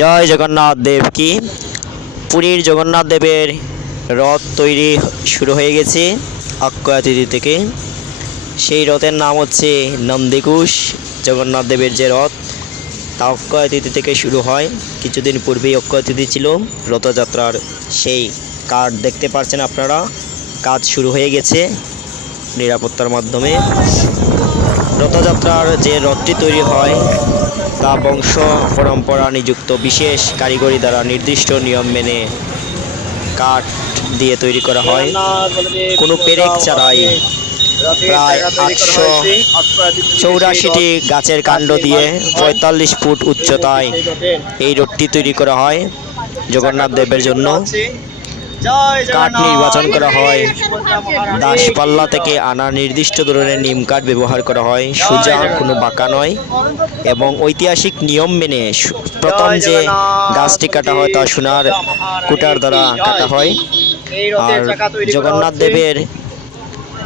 জয় জগন্নাথ দেব কি। পুরীর জগন্নাথ দেবের রথ তৈরি শুরু হয়ে গেছে অক্ষয় তৃতীয়া থেকে। সেই রথের নাম হচ্ছে নন্দিঘোষ। জগন্নাথ দেবের যে রথ তা অক্ষয় তৃতীয়া থেকে শুরু হয়। কিছুদিন পূর্বেই অক্ষয় তৃতীয়া ছিল। রথযাত্রার সেই কাঠ দেখতে পাচ্ছেন আপনারা, কাজ শুরু হয়ে গেছে নিরাপত্তার মাধ্যমে। রথযাত্রার যে রথটি তৈরি হয় তা বংশ পরম্পরা নিযুক্ত বিশেষ কারিগরি দ্বারা নির্দিষ্ট নিয়ম মেনে কাঠ দিয়ে তৈরি করা হয়, কোনো পেরেক ছাড়াই। প্রায় 884টি গাছের কাণ্ড দিয়ে 45 ফুট উচ্চতায় এই রথটি তৈরি করা হয় জগন্নাথ দেবের জন্য। কাঠ নির্বাচন করা হয়, দাসপাল্লা থেকে আনা নির্দিষ্ট ধরনের নিম কাঠ ব্যবহার করা হয়, সোজা কোনো বাঁকা নয়। এবং ঐতিহাসিক নিয়ম মেনে প্রথম যে গাছটি কাটা হয় তা সোনার কুটার দ্বারা কাটা হয়। আর জগন্নাথ দেবের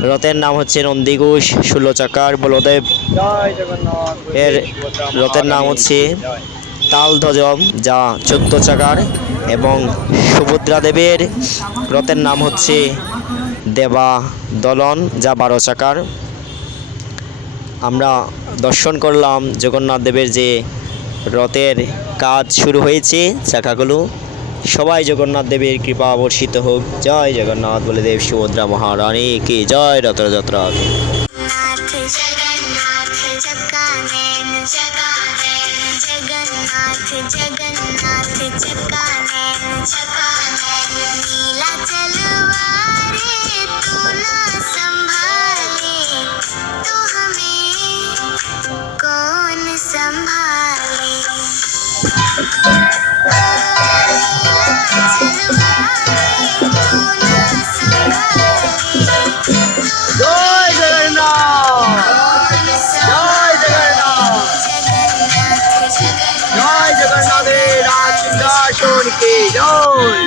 রথের নাম হচ্ছে নন্দিঘোষ। 16 চাকার বলদেব এর রথের নাম হচ্ছে তালধ্বজম, যা 14 চাকার। এবং সুভদ্রা দেবের রথের নাম হচ্ছে দেবা দলন, যা 12 চাকার। আমরা দর্শন করলাম জগন্নাথ দেবের যে রথের কাজ শুরু হয়েছে চাকাগুলো। সবাই জগন্নাথ দেবের কৃপা বর্ষিত হোক। জয় জগন্নাথ বলদেব সুভদ্রা মহারানী কি জয়। রথযাত্রা জগন্নাথের রাজ সিংহাসন কি জয়।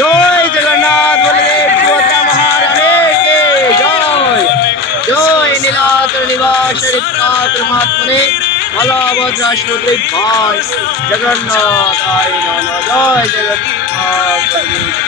জয় জগন্নাথ বলদেব সুভদ্রা মহারানী কে জয়। জয় নীলাচল নিবাস ঋত্নাথ মহাত্মনে বলভদ্র সুদীপ ভাই জগন্নাথ। জয় জগন্নাথ।